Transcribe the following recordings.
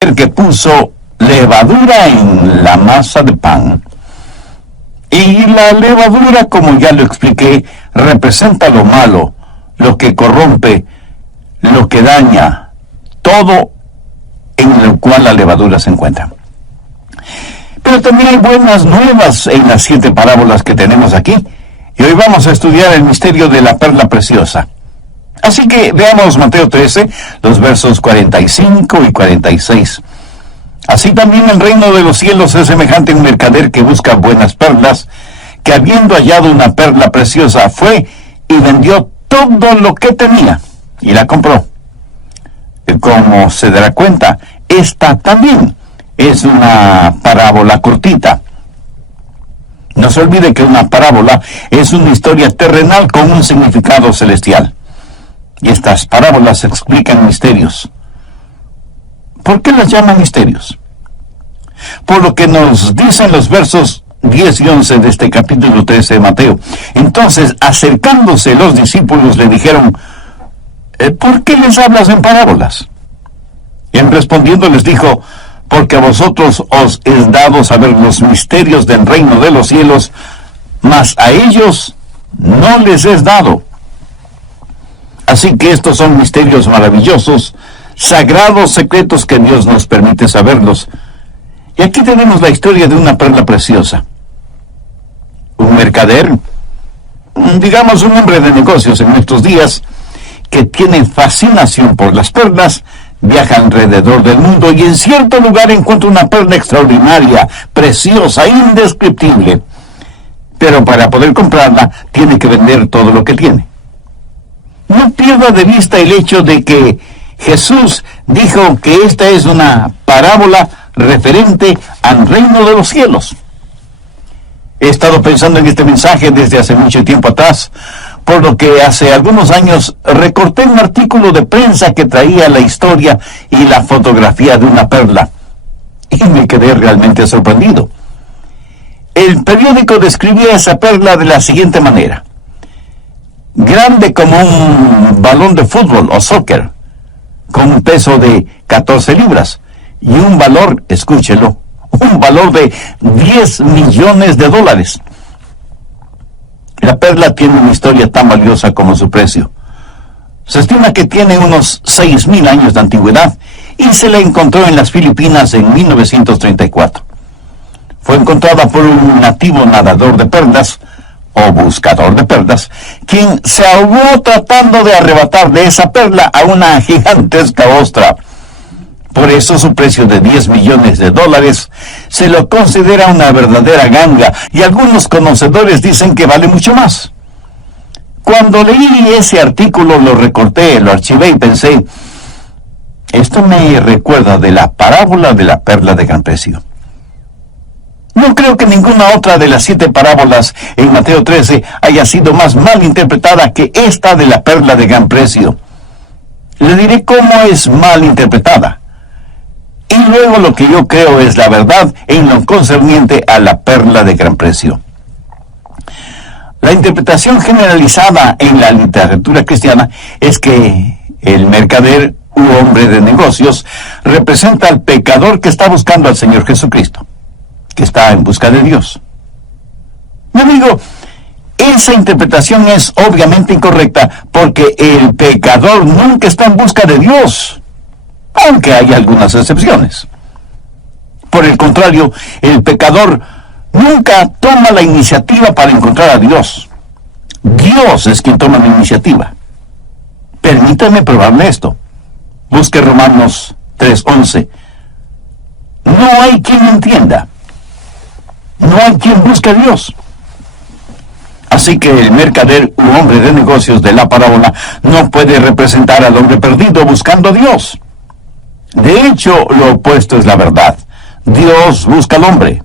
que puso levadura en la masa de pan. Y la levadura, como ya lo expliqué, representa lo malo, lo que corrompe, lo que daña, todo en lo cual la levadura se encuentra. Pero también hay buenas nuevas en las 7 parábolas que tenemos aquí, y hoy vamos a estudiar el misterio de la perla preciosa. Así que veamos Mateo 13, los versos 45 y 46. Así también el reino de los cielos es semejante a un mercader que busca buenas perlas, que habiendo hallado una perla preciosa, fue y vendió todo lo que tenía, y la compró. Como se dará cuenta, esta también es una parábola cortita. No se olvide que una parábola es una historia terrenal con un significado celestial. Y estas parábolas explican misterios. ¿Por qué las llaman misterios? Por lo que nos dicen los versos 10 y 11 de este capítulo 13 de Mateo. Entonces, acercándose los discípulos, le dijeron: ¿por qué les hablas en parábolas? Y en respondiendo les dijo: porque a vosotros os es dado saber los misterios del reino de los cielos, mas a ellos no les es dado. Así que estos son misterios maravillosos, sagrados secretos que Dios nos permite saberlos. Y aquí tenemos la historia de una perla preciosa. Un mercader, digamos un hombre de negocios en nuestros días, que tiene fascinación por las perlas, viaja alrededor del mundo y en cierto lugar encuentra una perla extraordinaria, preciosa, indescriptible. Pero para poder comprarla, tiene que vender todo lo que tiene. No pierda de vista el hecho de que Jesús dijo que esta es una parábola referente al reino de los cielos. He estado pensando en este mensaje desde hace mucho tiempo atrás, por lo que hace algunos años recorté un artículo de prensa que traía la historia y la fotografía de una perla, y me quedé realmente sorprendido. El periódico describía esa perla de la siguiente manera: grande como un balón de fútbol o soccer, con un peso de 14 libras y un valor, escúchelo, un valor de $10 millones. La perla tiene una historia tan valiosa como su precio. Se estima que tiene unos 6,000 años de antigüedad y se la encontró en las Filipinas en 1934. Fue encontrada por un nativo nadador de perlas, o buscador de perlas, quien se ahogó tratando de arrebatar de esa perla a una gigantesca ostra. Por eso su precio de $10 millones se lo considera una verdadera ganga, y algunos conocedores dicen que vale mucho más. Cuando leí ese artículo, lo recorté, lo archivé y pensé: esto me recuerda de la parábola de la perla de gran precio. No creo que ninguna otra de las 7 parábolas en Mateo 13 haya sido más mal interpretada que esta de la perla de gran precio. Le diré cómo es mal interpretada, y luego lo que yo creo es la verdad en lo concerniente a la perla de gran precio. La interpretación generalizada en la literatura cristiana es que el mercader u hombre de negocios representa al pecador que está buscando al Señor Jesucristo, que está en busca de Dios. Mi amigo, esa interpretación es obviamente incorrecta, porque el pecador nunca está en busca de Dios, aunque hay algunas excepciones. Por el contrario, el pecador nunca toma la iniciativa para encontrar a Dios. Dios es quien toma la iniciativa. Permítame probarle esto. Busque Romanos 3:11. No hay quien entienda. No hay quien busque a Dios. Así que el mercader u hombre de negocios de la parábola no puede representar al hombre perdido buscando a Dios. De hecho, lo opuesto es la verdad. Dios busca al hombre.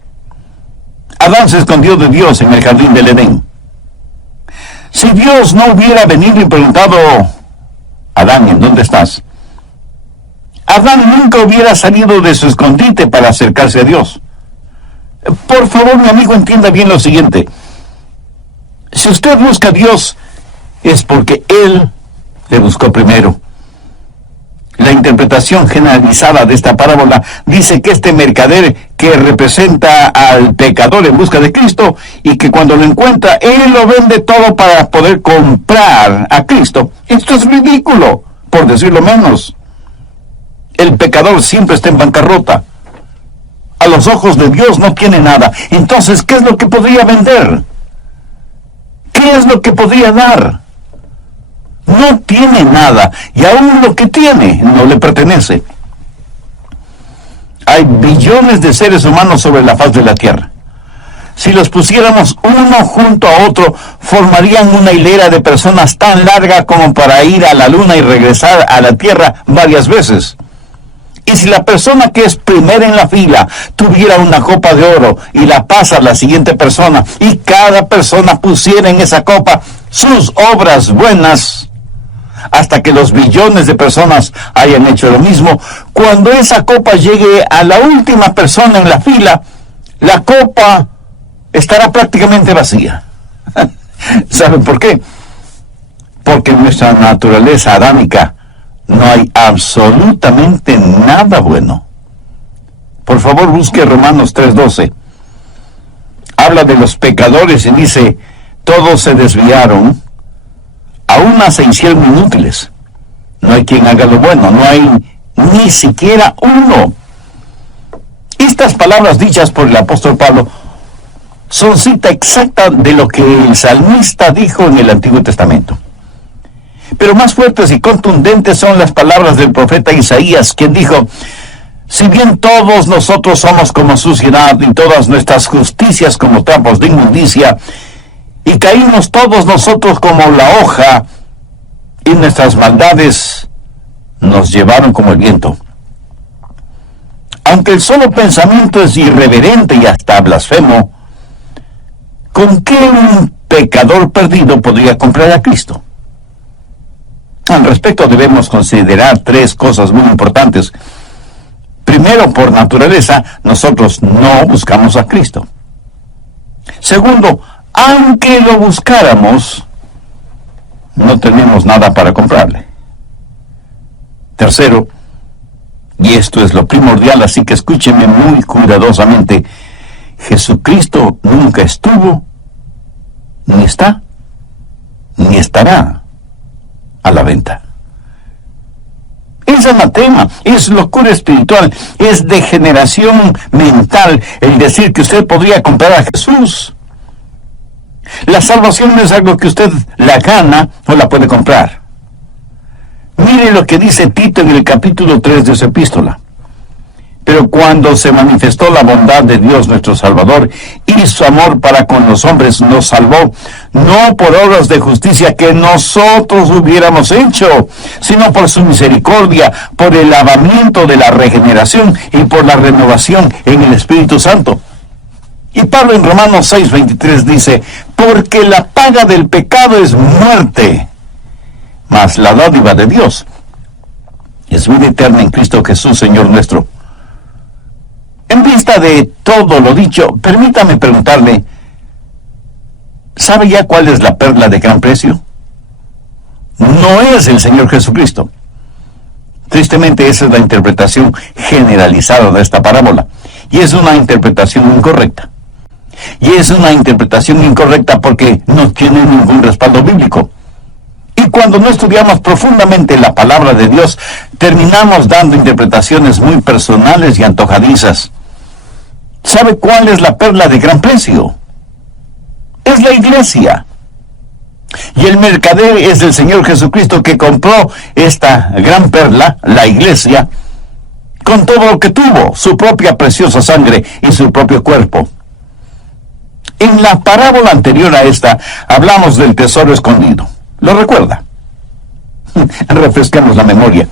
Adán se escondió de Dios en el jardín del Edén. Si Dios no hubiera venido y preguntado: Adán, ¿en dónde estás?, Adán nunca hubiera salido de su escondite para acercarse a Dios. Por favor, mi amigo, entienda bien lo siguiente. Si usted busca a Dios, es porque Él le buscó primero. La interpretación generalizada de esta parábola dice que este mercader que representa al pecador en busca de Cristo y que cuando lo encuentra, él lo vende todo para poder comprar a Cristo. Esto es ridículo, por decirlo menos. El pecador siempre está en bancarrota. A los ojos de Dios no tiene nada. Entonces, ¿qué es lo que podría vender? ¿Qué es lo que podría dar? No tiene nada, y aún lo que tiene no le pertenece. Hay billones de seres humanos sobre la faz de la tierra. Si los pusiéramos uno junto a otro, formarían una hilera de personas tan larga como para ir a la luna y regresar a la tierra varias veces. Y si la persona que es primera en la fila tuviera una copa de oro y la pasa a la siguiente persona, y cada persona pusiera en esa copa sus obras buenas, hasta que los billones de personas hayan hecho lo mismo, cuando esa copa llegue a la última persona en la fila, la copa estará prácticamente vacía. ¿Saben por qué? Porque en nuestra naturaleza adámica no hay absolutamente nada bueno. Por favor, busque Romanos 3:12. Habla de los pecadores y dice, todos se desviaron, aún se hicieron inútiles. No hay quien haga lo bueno, no hay ni siquiera uno. Estas palabras dichas por el apóstol Pablo son cita exacta de lo que el salmista dijo en el Antiguo Testamento. Pero más fuertes y contundentes son las palabras del profeta Isaías, quien dijo, si bien todos nosotros somos como suciedad y todas nuestras justicias como trapos de inmundicia, y caímos todos nosotros como la hoja, y nuestras maldades nos llevaron como el viento. Aunque el solo pensamiento es irreverente y hasta blasfemo, ¿con qué un pecador perdido podría comprar a Cristo? Al respecto debemos considerar tres cosas muy importantes. Primero, por naturaleza, nosotros no buscamos a Cristo. Segundo, aunque lo buscáramos, no tenemos nada para comprarle. Tercero, y esto es lo primordial, así que escúcheme muy cuidadosamente, Jesucristo nunca estuvo, ni está, ni estará a la venta. Es anatema, es locura espiritual, es degeneración mental el decir que usted podría comprar a Jesús. La salvación no es algo que usted la gana o la puede comprar. Mire lo que dice Tito en el capítulo 3 de su epístola. Pero cuando se manifestó la bondad de Dios nuestro Salvador y su amor para con los hombres, nos salvó, no por obras de justicia que nosotros hubiéramos hecho, sino por su misericordia, por el lavamiento de la regeneración y por la renovación en el Espíritu Santo. Y Pablo en Romanos 6:23 dice, porque la paga del pecado es muerte, mas la dádiva de Dios es vida eterna en Cristo Jesús, Señor nuestro. En vista de todo lo dicho, permítame preguntarle, ¿sabe ya cuál es la perla de gran precio? No es el Señor Jesucristo. Tristemente, esa es la interpretación generalizada de esta parábola, y es una interpretación incorrecta. Y es una interpretación incorrecta porque no tiene ningún respaldo bíblico. Y cuando no estudiamos profundamente la palabra de Dios, terminamos dando interpretaciones muy personales y antojadizas. ¿Sabe cuál es la perla de gran precio? Es la iglesia. Y el mercader es el Señor Jesucristo, que compró esta gran perla, la iglesia, con todo lo que tuvo, su propia preciosa sangre y su propio cuerpo. En la parábola anterior a esta, hablamos del tesoro escondido. ¿Lo recuerda? Refresquemos la memoria.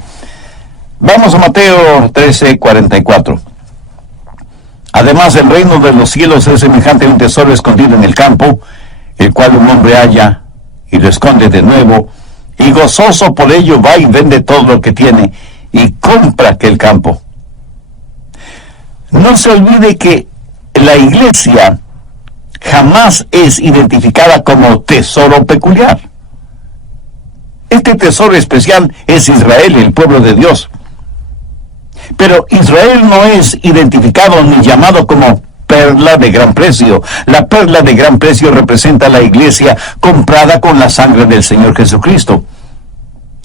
Vamos a Mateo 13:44. Además, el reino de los cielos es semejante a un tesoro escondido en el campo, el cual un hombre halla y lo esconde de nuevo, y gozoso por ello va y vende todo lo que tiene y compra aquel campo. No se olvide que la iglesia jamás es identificada como tesoro peculiar. Este tesoro especial es Israel, el pueblo de Dios. Pero Israel no es identificado ni llamado como perla de gran precio. La perla de gran precio representa a la iglesia comprada con la sangre del Señor Jesucristo.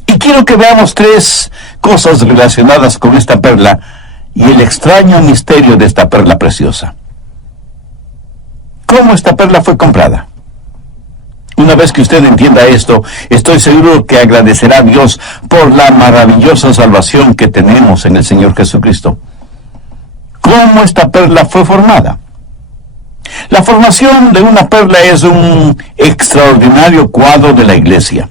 Y quiero que veamos tres cosas relacionadas con esta perla y el extraño misterio de esta perla preciosa. ¿Cómo esta perla fue comprada? Una vez que usted entienda esto, estoy seguro que agradecerá a Dios por la maravillosa salvación que tenemos en el Señor Jesucristo. ¿Cómo esta perla fue formada? La formación de una perla es un extraordinario cuadro de la iglesia.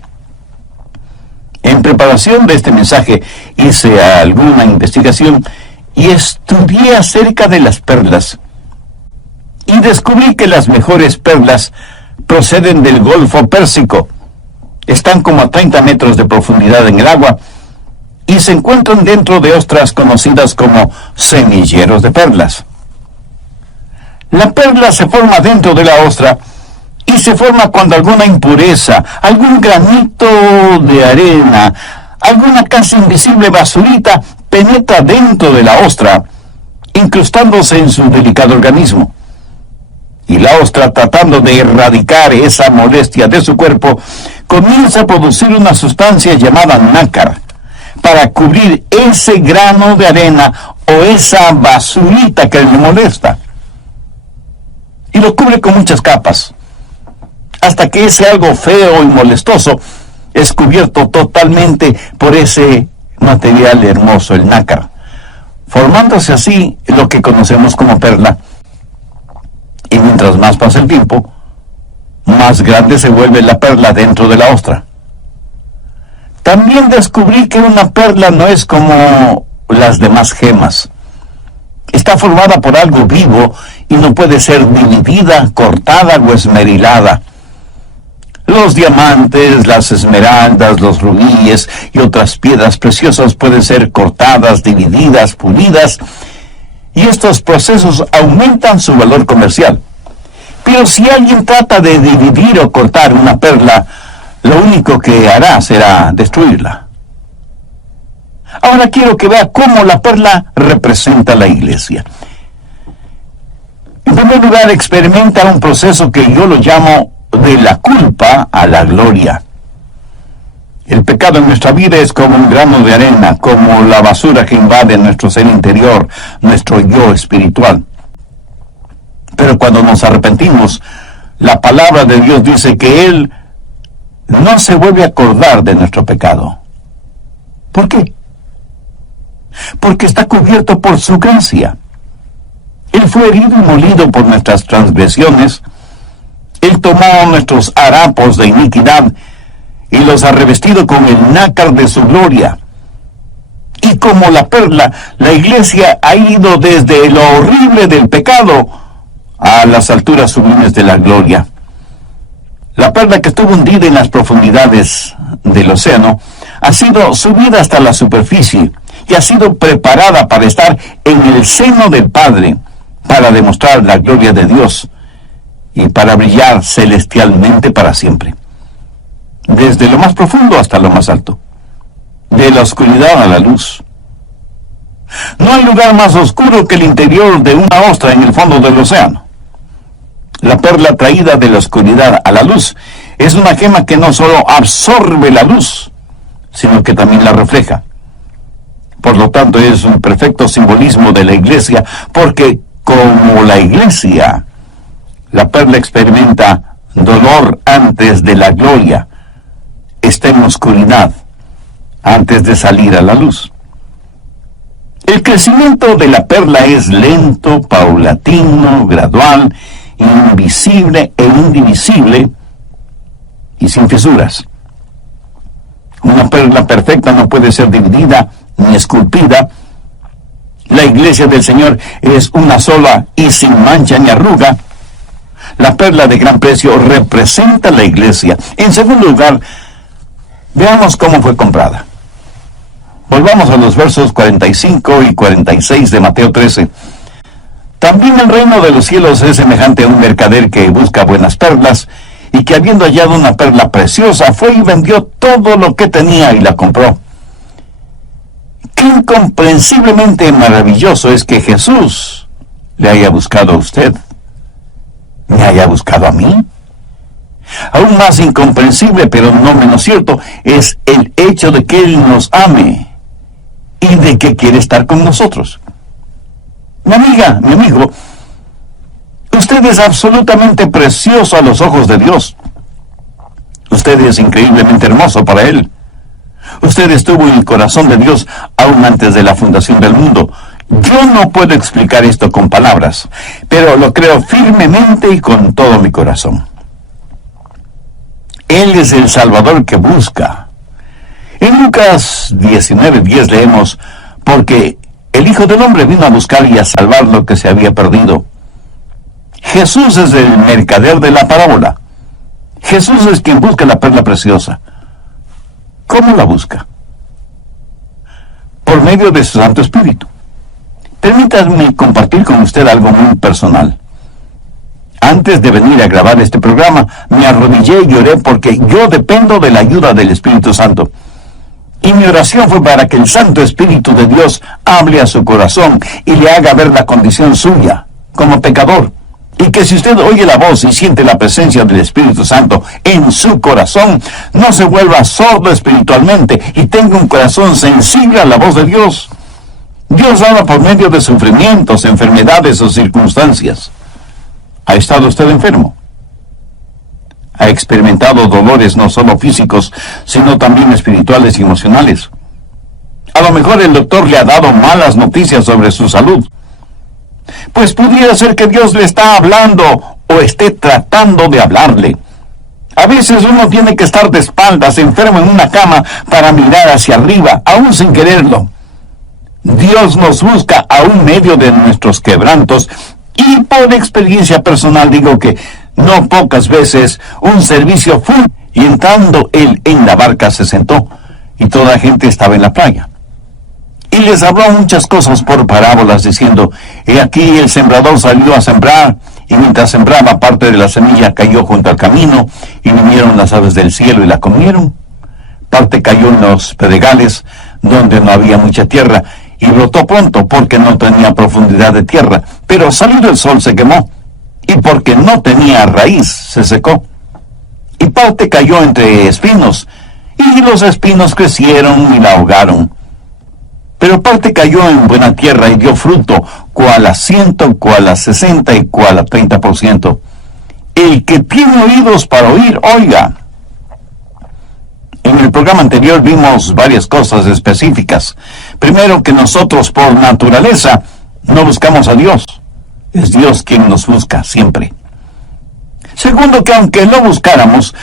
En preparación de este mensaje hice alguna investigación y estudié acerca de las perlas. Y descubrí que las mejores perlas proceden del Golfo Pérsico. Están como a 30 metros de profundidad en el agua y se encuentran dentro de ostras conocidas como semilleros de perlas. La perla se forma dentro de la ostra y se forma cuando alguna impureza, algún granito de arena, alguna casi invisible basurita penetra dentro de la ostra, incrustándose en su delicado organismo. Y la ostra, tratando de erradicar esa molestia de su cuerpo, comienza a producir una sustancia llamada nácar para cubrir ese grano de arena o esa basurita que le molesta. Y lo cubre con muchas capas, hasta que ese algo feo y molestoso es cubierto totalmente por ese material hermoso, el nácar, formándose así lo que conocemos como perla. Y mientras más pasa el tiempo, más grande se vuelve la perla dentro de la ostra. También descubrí que una perla no es como las demás gemas. Está formada por algo vivo y no puede ser dividida, cortada o esmerilada. Los diamantes, las esmeraldas, los rubíes y otras piedras preciosas pueden ser cortadas, divididas, pulidas, y estos procesos aumentan su valor comercial. Pero si alguien trata de dividir o cortar una perla, lo único que hará será destruirla. Ahora quiero que vea cómo la perla representa a la iglesia. En primer lugar, experimenta un proceso que yo lo llamo de la culpa a la gloria. El pecado en nuestra vida es como un grano de arena, como la basura que invade nuestro ser interior, nuestro yo espiritual. Pero cuando nos arrepentimos, la palabra de Dios dice que Él no se vuelve a acordar de nuestro pecado. ¿Por qué? Porque está cubierto por su gracia. Él fue herido y molido por nuestras transgresiones. Él tomó nuestros harapos de iniquidad y los ha revestido con el nácar de su gloria. Y como la perla, la iglesia ha ido desde lo horrible del pecado a las alturas sublimes de la gloria. La perla que estuvo hundida en las profundidades del océano ha sido subida hasta la superficie y ha sido preparada para estar en el seno del Padre, para demostrar la gloria de Dios y para brillar celestialmente para siempre. Desde lo más profundo hasta lo más alto, de la oscuridad a la luz. No hay lugar más oscuro que el interior de una ostra en el fondo del océano. La perla traída de la oscuridad a la luz es una gema que no solo absorbe la luz, sino que también la refleja. Por lo tanto, es un perfecto simbolismo de la iglesia, porque como la iglesia, la perla experimenta dolor antes de la gloria, está en oscuridad antes de salir a la luz. El crecimiento de la perla es lento, paulatino, gradual, invisible e indivisible y sin fisuras. Una perla perfecta no puede ser dividida ni esculpida. La iglesia del Señor es una sola y sin mancha ni arruga. La perla de gran precio representa la iglesia. En segundo lugar, veamos cómo fue comprada. Volvamos a los versos 45 y 46 de Mateo 13. También el reino de los cielos es semejante a un mercader que busca buenas perlas, y que habiendo hallado una perla preciosa, fue y vendió todo lo que tenía y la compró. Qué incomprensiblemente maravilloso es que Jesús le haya buscado a usted, me haya buscado a mí. Aún más incomprensible, pero no menos cierto, es el hecho de que Él nos ame y de que quiere estar con nosotros. Mi amiga, mi amigo, usted es absolutamente precioso a los ojos de Dios. Usted es increíblemente hermoso para Él. Usted estuvo en el corazón de Dios aún antes de la fundación del mundo. Yo no puedo explicar esto con palabras, pero lo creo firmemente y con todo mi corazón. Él es el Salvador que busca. En Lucas 19:10 leemos, porque el Hijo del Hombre vino a buscar y a salvar lo que se había perdido. Jesús es el mercader de la parábola. Jesús es quien busca la perla preciosa. ¿Cómo la busca? Por medio de su Santo Espíritu. Permítanme compartir con usted algo muy personal. Antes de venir a grabar este programa, me arrodillé y oré porque yo dependo de la ayuda del Espíritu Santo. Y mi oración fue para que el Santo Espíritu de Dios hable a su corazón y le haga ver la condición suya como pecador. Y que si usted oye la voz y siente la presencia del Espíritu Santo en su corazón, no se vuelva sordo espiritualmente y tenga un corazón sensible a la voz de Dios. Dios habla por medio de sufrimientos, enfermedades o circunstancias. ¿Ha estado usted enfermo? ¿Ha experimentado dolores no solo físicos, sino también espirituales y emocionales? A lo mejor el doctor le ha dado malas noticias sobre su salud. Pues pudiera ser que Dios le está hablando o esté tratando de hablarle. A veces uno tiene que estar de espaldas, enfermo en una cama, para mirar hacia arriba, aún sin quererlo. Dios nos busca aún medio de nuestros quebrantos, y por experiencia personal digo que no pocas veces un servicio fue, y entrando él en la barca se sentó, y toda la gente estaba en la playa. Y les habló muchas cosas por parábolas, diciendo, he aquí el sembrador salió a sembrar, y mientras sembraba parte de la semilla cayó junto al camino, y vinieron las aves del cielo y la comieron. Parte cayó en los pedregales, donde no había mucha tierra, y brotó pronto porque no tenía profundidad de tierra, pero salido el sol se quemó, y porque no tenía raíz se secó. Y parte cayó entre espinos, y los espinos crecieron y la ahogaron. Pero parte cayó en buena tierra y dio fruto, cual a 100, cual a 60 y cual a 30%. El que tiene oídos para oír, oiga. En el programa anterior vimos varias cosas específicas. Primero, que nosotros por naturaleza no buscamos a Dios. Es Dios quien nos busca siempre. Segundo, que aunque lo buscáramos,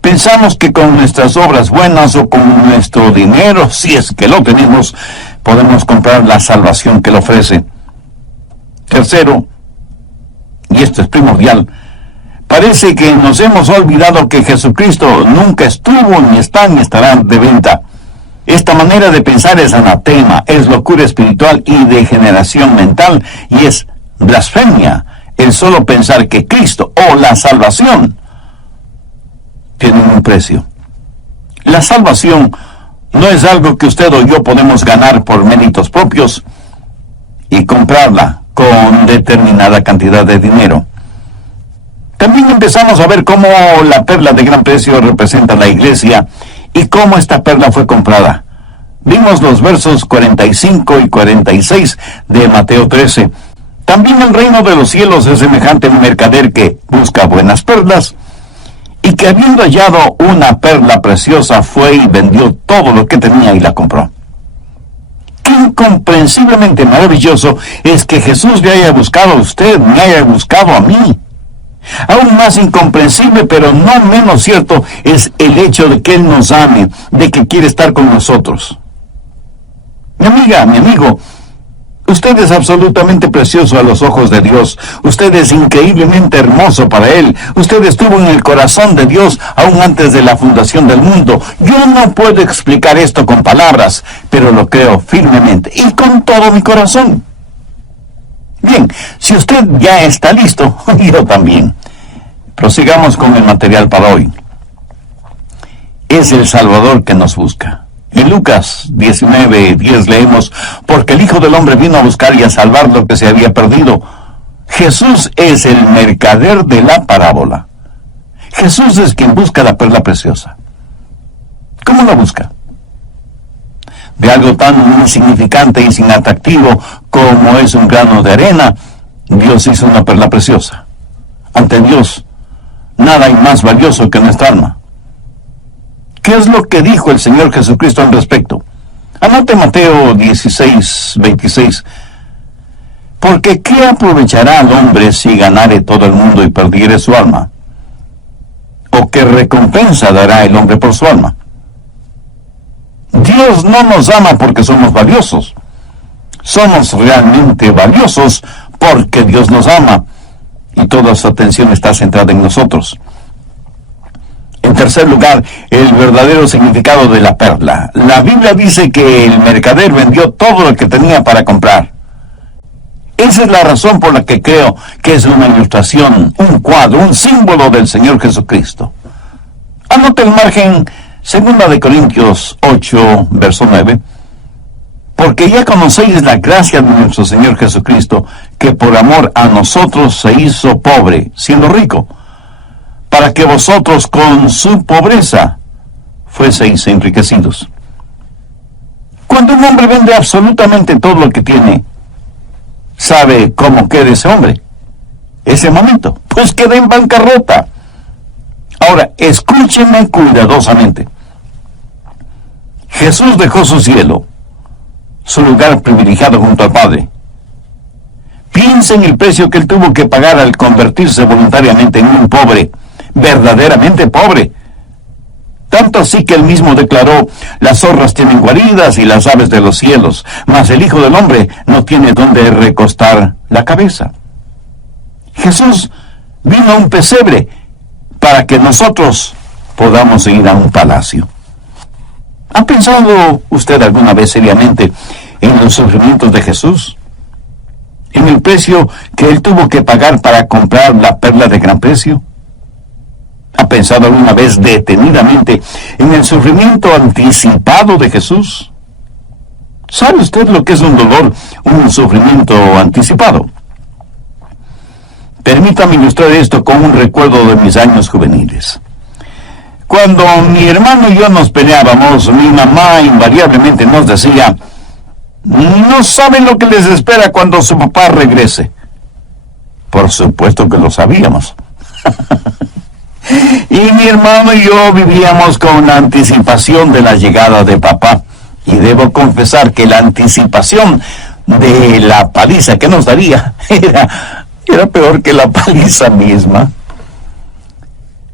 pensamos que con nuestras obras buenas o con nuestro dinero, si es que lo tenemos, podemos comprar la salvación que Él ofrece. Tercero, y esto es primordial, parece que nos hemos olvidado que Jesucristo nunca estuvo, ni está, ni estará de venta. Esta manera de pensar es anatema, es locura espiritual y degeneración mental, y es blasfemia el solo pensar que Cristo o la salvación tienen un precio. La salvación no es algo que usted o yo podemos ganar por méritos propios y comprarla con determinada cantidad de dinero. También empezamos a ver cómo la perla de gran precio representa la iglesia y cómo esta perla fue comprada. Vimos los versos 45 y 46 de Mateo 13. También el reino de los cielos es semejante a un mercader que busca buenas perlas, y que habiendo hallado una perla preciosa fue y vendió todo lo que tenía y la compró. Qué incomprensiblemente maravilloso es que Jesús le haya buscado a usted, me haya buscado a mí. Aún más incomprensible, pero no menos cierto, es el hecho de que Él nos ame, de que quiere estar con nosotros. Mi amiga, mi amigo, usted es absolutamente precioso a los ojos de Dios. Usted es increíblemente hermoso para Él. Usted estuvo en el corazón de Dios aún antes de la fundación del mundo. Yo no puedo explicar esto con palabras, pero lo creo firmemente y con todo mi corazón. Bien, si usted ya está listo, yo también. Prosigamos con el material para hoy. Es el Salvador que nos busca. En Lucas 19:10 leemos, porque el Hijo del Hombre vino a buscar y a salvar lo que se había perdido. Jesús es el mercader de la parábola. Jesús es quien busca la perla preciosa. ¿Cómo la busca? De algo tan insignificante y sin atractivo como es un grano de arena, Dios hizo una perla preciosa. Ante Dios, nada hay más valioso que nuestra alma. ¿Qué es lo que dijo el Señor Jesucristo al respecto? Anote Mateo 16:26. Porque ¿qué aprovechará al hombre si ganare todo el mundo y perdiere su alma? ¿O qué recompensa dará el hombre por su alma? Dios no nos ama porque somos valiosos. Somos realmente valiosos porque Dios nos ama y toda su atención está centrada en nosotros. En tercer lugar, el verdadero significado de la perla. La Biblia dice que el mercader vendió todo lo que tenía para comprar. Esa es la razón por la que creo que es una ilustración, un cuadro, un símbolo del Señor Jesucristo. Anote el margen 2 Corintios 8, verso 9. Porque ya conocéis la gracia de nuestro Señor Jesucristo, que por amor a nosotros se hizo pobre, siendo rico, para que vosotros con su pobreza fueseis enriquecidos. Cuando un hombre vende absolutamente todo lo que tiene, ¿sabe cómo queda ese hombre? Ese momento, pues queda en bancarrota. Ahora, escúchenme cuidadosamente. Jesús dejó su cielo, su lugar privilegiado junto al Padre. Piensa en el precio que él tuvo que pagar al convertirse voluntariamente en un pobre, verdaderamente pobre. Tanto así que él mismo declaró, las zorras tienen guaridas y las aves de los cielos, mas el Hijo del Hombre no tiene donde recostar la cabeza. Jesús vino a un pesebre para que nosotros podamos ir a un palacio. ¿Ha pensado usted alguna vez seriamente en los sufrimientos de Jesús? ¿En el precio que él tuvo que pagar para comprar la perla de gran precio? ¿Ha pensado alguna vez detenidamente en el sufrimiento anticipado de Jesús? ¿Sabe usted lo que es un dolor, un sufrimiento anticipado? Permítame ilustrar esto con un recuerdo de mis años juveniles. Cuando mi hermano y yo nos peleábamos, mi mamá invariablemente nos decía, no saben lo que les espera cuando su papá regrese. Por supuesto que lo sabíamos. Y mi hermano y yo vivíamos con la anticipación de la llegada de papá. Y debo confesar que la anticipación de la paliza que nos daría era peor que la paliza misma.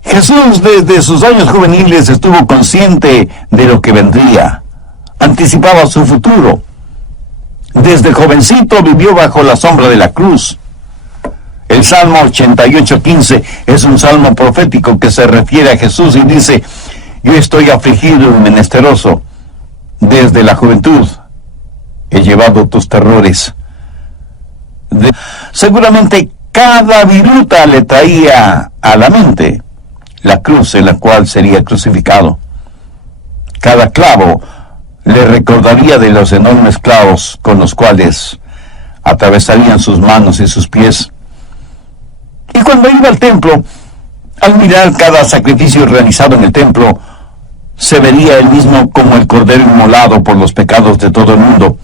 Jesús desde sus años juveniles estuvo consciente de lo que vendría. Anticipaba su futuro. Desde jovencito vivió bajo la sombra de la cruz. El Salmo 88:15 es un salmo profético que se refiere a Jesús y dice, yo estoy afligido y menesteroso. Desde la juventud he llevado tus terrores. Seguramente cada viruta le traía a la mente la cruz en la cual sería crucificado. Cada clavo le recordaría de los enormes clavos con los cuales atravesarían sus manos y sus pies. Y cuando iba al templo, al mirar cada sacrificio realizado en el templo, se vería él mismo como el cordero inmolado por los pecados de todo el mundo.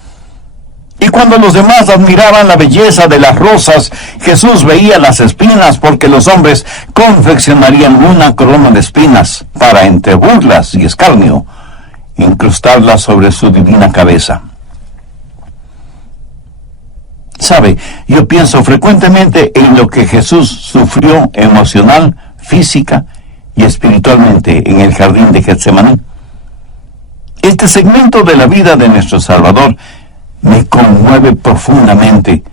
Y cuando los demás admiraban la belleza de las rosas, Jesús veía las espinas, porque los hombres confeccionarían una corona de espinas para, entre burlas y escarnio, incrustarlas sobre su divina cabeza. Sabe, yo pienso frecuentemente en lo que Jesús sufrió emocional, física y espiritualmente en el jardín de Getsemaní. Este segmento de la vida de nuestro Salvador me conmueve profundamente,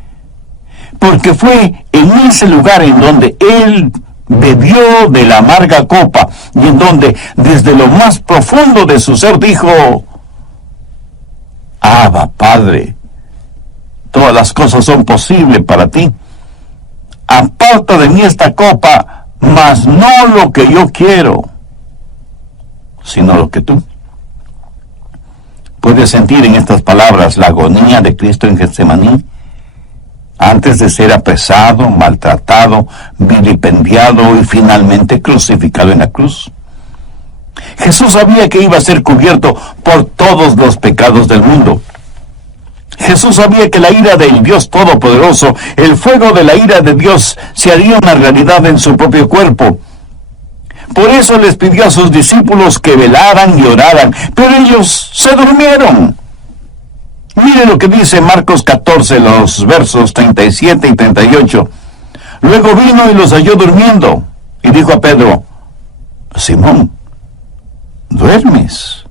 porque fue en ese lugar en donde Él bebió de la amarga copa y en donde desde lo más profundo de su ser dijo, Abba, Padre, todas las cosas son posibles para ti. Aparta de mí esta copa, mas no lo que yo quiero, sino lo que tú. ¿Puedes sentir en estas palabras la agonía de Cristo en Getsemaní? Antes de ser apresado, maltratado, vilipendiado y finalmente crucificado en la cruz. Jesús sabía que iba a ser cubierto por todos los pecados del mundo. Jesús sabía que la ira del Dios Todopoderoso, el fuego de la ira de Dios, se haría una realidad en su propio cuerpo. Por eso les pidió a sus discípulos que velaran y oraran, pero ellos se durmieron. Mire lo que dice Marcos 14, los versos 37 y 38. Luego vino y los halló durmiendo, y dijo a Pedro: Simón, ¿duermes?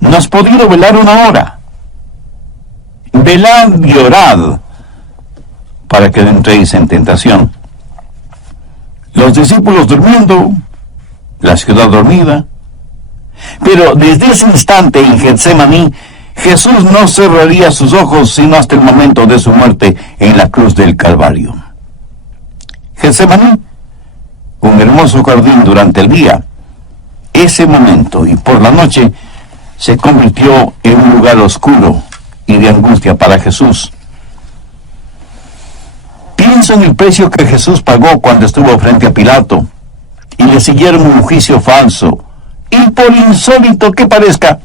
¿No has podido velar una hora? Velad y orad, para que no entréis en tentación. Los discípulos durmiendo, la ciudad dormida. Pero desde ese instante en Getsemaní, Jesús no cerraría sus ojos sino hasta el momento de su muerte en la cruz del Calvario. Getsemaní, un hermoso jardín durante el día. Ese momento y por la noche se convirtió en un lugar oscuro y de angustia para Jesús. Pienso en el precio que Jesús pagó cuando estuvo frente a Pilato y le siguieron un juicio falso, y por insólito que parezca,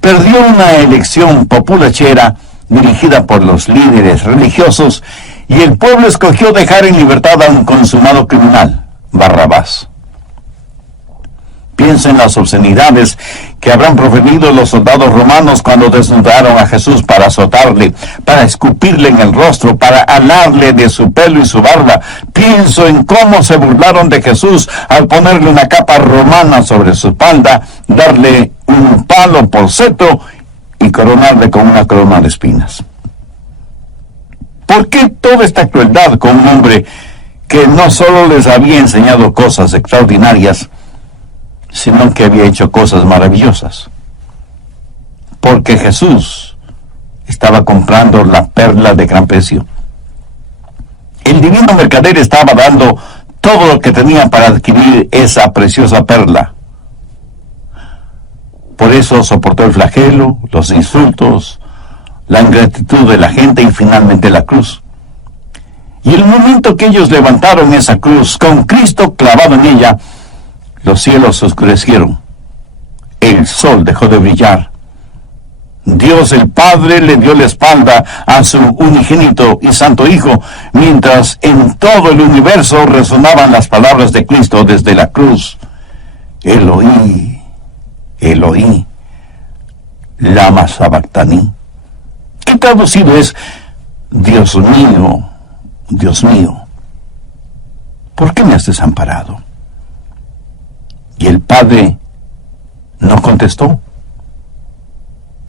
perdió una elección populachera dirigida por los líderes religiosos, y el pueblo escogió dejar en libertad a un consumado criminal, Barrabás. Pienso en las obscenidades que habrán proferido los soldados romanos cuando desnudaron a Jesús para azotarle, para escupirle en el rostro, para alarle de su pelo y su barba. Pienso en cómo se burlaron de Jesús al ponerle una capa romana sobre su espalda, darle un palo por cetro y coronarle con una corona de espinas. ¿Por qué toda esta crueldad con un hombre que no solo les había enseñado cosas extraordinarias, sino que había hecho cosas maravillosas? Porque Jesús estaba comprando la perla de gran precio. El divino mercader estaba dando todo lo que tenía para adquirir esa preciosa perla. Por eso soportó el flagelo, los insultos, la ingratitud de la gente y finalmente la cruz. Y el momento que ellos levantaron esa cruz con Cristo clavado en ella, los cielos se oscurecieron, el sol dejó de brillar. Dios el Padre le dio la espalda a su unigénito y santo Hijo, mientras en todo el universo resonaban las palabras de Cristo desde la cruz: Eloí, Eloí, lama sabactani, que traducido es: Dios mío, ¿por qué me has desamparado? Y el Padre no contestó.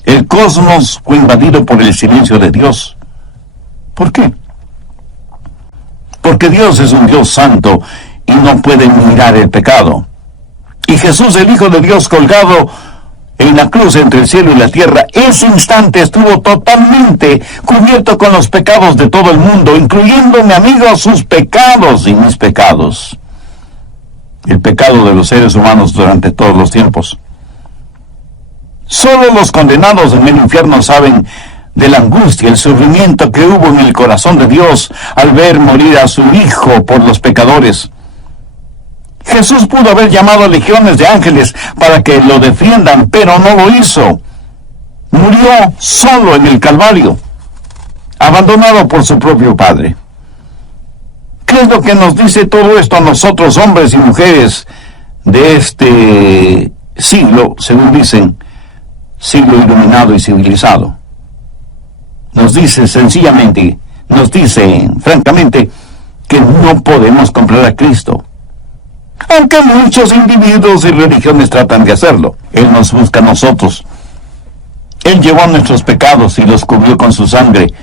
El cosmos fue invadido por el silencio de Dios. ¿Por qué? Porque Dios es un Dios santo y no puede mirar el pecado. Y Jesús, el Hijo de Dios, colgado en la cruz entre el cielo y la tierra, ese instante estuvo totalmente cubierto con los pecados de todo el mundo, incluyendo, mi amigo, sus pecados y mis pecados. El pecado de los seres humanos durante todos los tiempos. Solo los condenados en el infierno saben de la angustia, el sufrimiento que hubo en el corazón de Dios al ver morir a su Hijo por los pecadores. Jesús pudo haber llamado a legiones de ángeles para que lo defiendan, pero no lo hizo. Murió solo en el Calvario, abandonado por su propio Padre. ¿Qué es lo que nos dice todo esto a nosotros, hombres y mujeres de este siglo, según dicen, siglo iluminado y civilizado? Nos dice sencillamente, nos dice francamente, que no podemos comprar a Cristo. Aunque muchos individuos y religiones tratan de hacerlo, Él nos busca a nosotros. Él llevó nuestros pecados y los cubrió con su sangre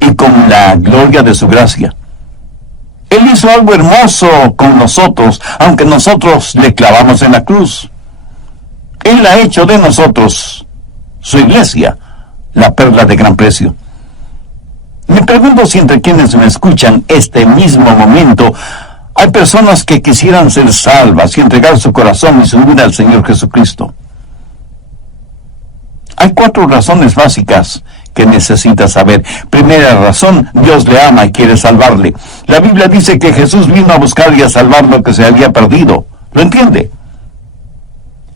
y con la gloria de su gracia. Él hizo algo hermoso con nosotros, aunque nosotros le clavamos en la cruz. Él ha hecho de nosotros, su iglesia, la perla de gran precio. Me pregunto si entre quienes me escuchan este mismo momento hay personas que quisieran ser salvas y entregar su corazón y su vida al Señor Jesucristo. Hay 4 razones básicas que necesita saber. Primera razón, Dios le ama y quiere salvarle. La Biblia dice que Jesús vino a buscar y a salvar lo que se había perdido. ¿Lo entiende?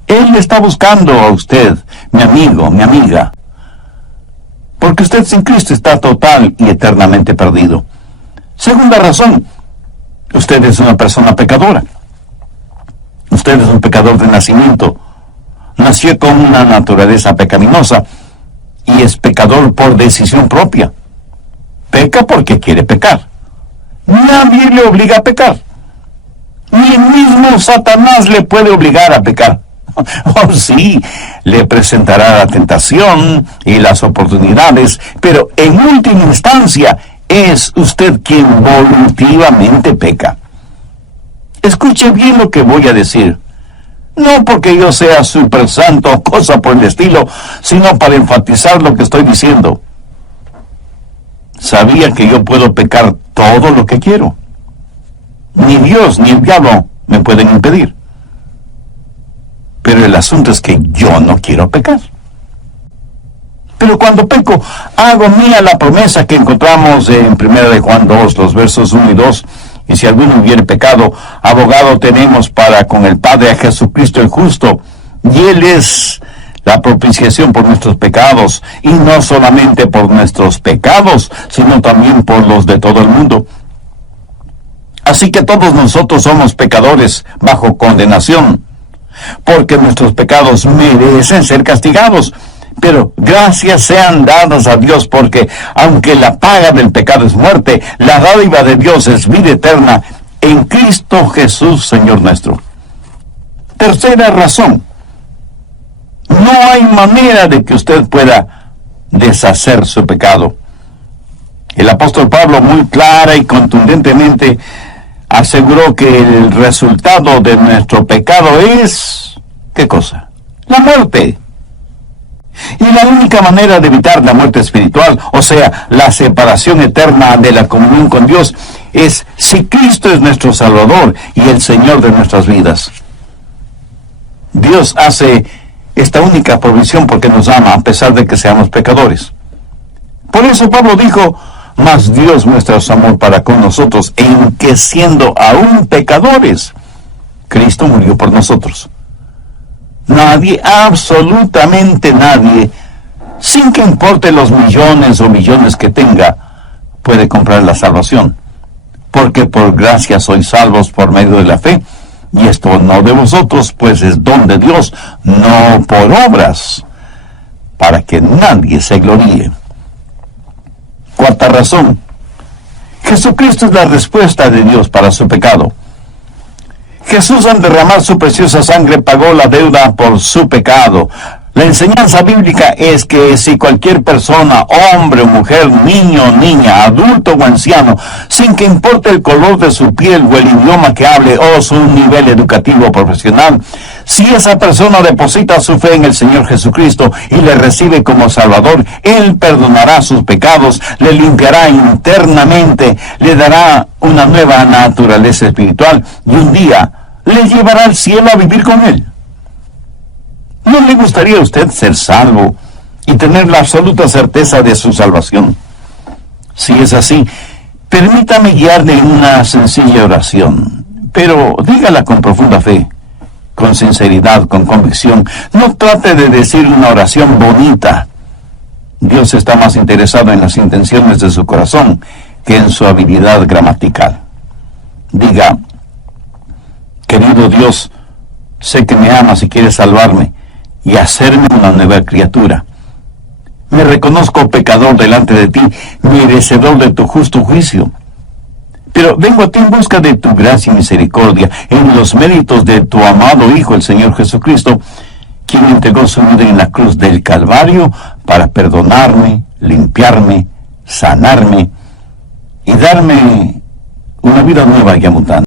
Él está buscando a usted, mi amigo, mi amiga. Porque usted sin Cristo está total y eternamente perdido. Segunda razón, usted es una persona pecadora. Usted es un pecador de nacimiento. Nació con una naturaleza pecaminosa y es pecador por decisión propia. Peca porque quiere pecar. Nadie le obliga a pecar. Ni el mismo Satanás le puede obligar a pecar. Oh, sí, le presentará la tentación y las oportunidades, pero en última instancia es usted quien voluntariamente peca. Escuche bien lo que voy a decir. No porque yo sea súper santo o cosa por el estilo, sino para enfatizar lo que estoy diciendo. ¿Sabía que yo puedo pecar todo lo que quiero? Ni Dios ni el diablo me pueden impedir. Pero el asunto es que yo no quiero pecar. Pero cuando peco, hago mía la promesa que encontramos en 1 de Juan 2, los versos 1 y 2. Y si alguno hubiere pecado, abogado tenemos para con el Padre a Jesucristo el justo. Y Él es la propiciación por nuestros pecados. Y no solamente por nuestros pecados, sino también por los de todo el mundo. Así que todos nosotros somos pecadores bajo condenación, porque nuestros pecados merecen ser castigados. Pero gracias sean dadas a Dios, porque aunque la paga del pecado es muerte, la dádiva de Dios es vida eterna en Cristo Jesús, Señor nuestro. Tercera razón, no hay manera de que usted pueda deshacer su pecado. El apóstol Pablo muy clara y contundentemente aseguró que el resultado de nuestro pecado es, ¿qué cosa? La muerte. Y la única manera de evitar la muerte espiritual, o sea, la separación eterna de la comunión con Dios, es si Cristo es nuestro Salvador y el Señor de nuestras vidas. Dios hace esta única provisión porque nos ama, a pesar de que seamos pecadores. Por eso Pablo dijo, mas Dios muestra su amor para con nosotros, en que siendo aún pecadores, Cristo murió por nosotros. Nadie, absolutamente nadie, sin que importe los millones o millones que tenga, puede comprar la salvación. Porque por gracia sois salvos por medio de la fe, y esto no de vosotros, pues es don de Dios, no por obras, para que nadie se gloríe. Cuarta razón, Jesucristo es la respuesta de Dios para su pecado. Jesús, al derramar su preciosa sangre, pagó la deuda por su pecado. La enseñanza bíblica es que si cualquier persona, hombre o mujer, niño o niña, adulto o anciano, sin que importe el color de su piel o el idioma que hable o su nivel educativo o profesional, si esa persona deposita su fe en el Señor Jesucristo y le recibe como Salvador, Él perdonará sus pecados, le limpiará internamente, le dará una nueva naturaleza espiritual y un día le llevará al cielo a vivir con Él. ¿No le gustaría a usted ser salvo y tener la absoluta certeza de su salvación? Si es así, permítame guiarle en una sencilla oración, pero dígala con profunda fe, con sinceridad, con convicción. No trate de decir una oración bonita. Dios está más interesado en las intenciones de su corazón que en su habilidad gramatical. Diga, querido Dios, sé que me amas y quieres salvarme y hacerme una nueva criatura. Me reconozco pecador delante de ti, merecedor de tu justo juicio. Pero vengo a ti en busca de tu gracia y misericordia, en los méritos de tu amado Hijo, el Señor Jesucristo, quien entregó su vida en la cruz del Calvario para perdonarme, limpiarme, sanarme y darme una vida nueva y abundante.